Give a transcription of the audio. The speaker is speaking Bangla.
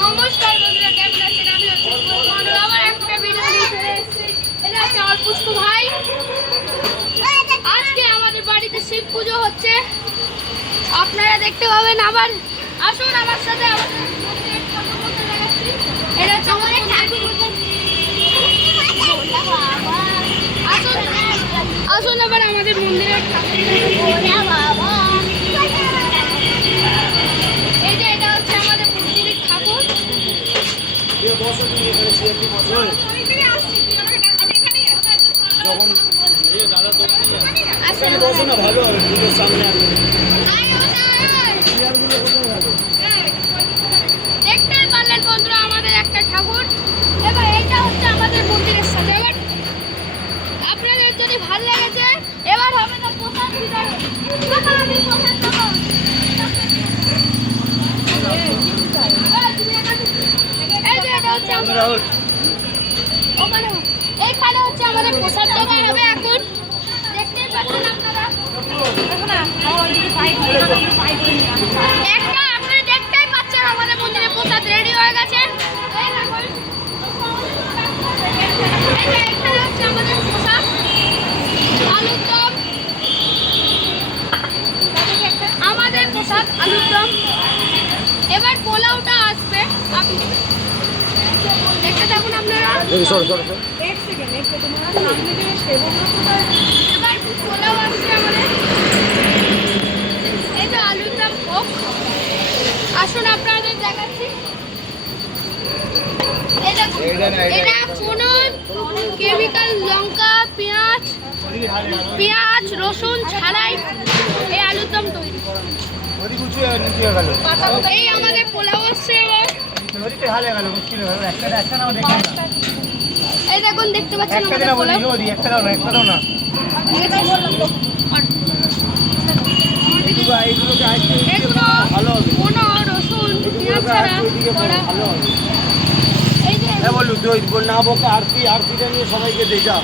নমস্কার বন্ধুরা, কেমন আছেন? আমি হচ্ছে আবার একটা ভিডিও নিয়ে চলে এসেছি। এটা হচ্ছে আমার পুষ্কু ভাই। আজকে আমাদের বাড়িতে শিব পুজো হচ্ছে, আপনারা দেখতে পাবেন। আবার আসুন আমার সাথে, এটা হচ্ছে আমাদের ঠাকুর। আসুন আবার আমাদের মন্দিরের এই যে এটা হচ্ছে আমাদের মন্দিরের ঠাকুর। দেখতেই পারলেন বন্ধুরা আমাদের একটা ঠাকুর। এবার এইটা হচ্ছে আমাদের মন্দিরের সাথে। এবার আপনাদের যদি ভালো লেগেছে, এবার হবে না প্রসাদ বিতরণ। এইখানে হচ্ছে আমাদের প্রসাদ দেওয়া হবে এখন। দেখতেই পাচ্ছেন আপনারা, একটা আপনারা দেখতেই পাচ্ছেন আমাদের মন্দিরে প্রসাদ রেডি হয়ে গেছে। এখানে হচ্ছে আমাদের প্রসাদ, আলুর দম, আমাদের প্রসাদ আলুর দম। এবার পোলাওটা আসবে, আপনি দেখতে থাকুন আপনারা। এবার পোলাও আসছে আমাদের। এই যে আলুর দম হোক, আসুন আপনাদের দেখাচ্ছি। এটা কোনো কেমিক্যাল, লঙ্কা, পেঁয়াজ রসুন ছাড়াই এই আলুর দম তৈরি। এই আমাদের পোলাও আসছে এবার। এই দেখুন, দেখতে পাচ্ছেন আমাদের পোলাও। এগুলো কোনো রসুন পেঁয়াজ ছাড়া করা। এই যে বললু তুই না বকে আরতি নিয়ে সবাইকে দেখা।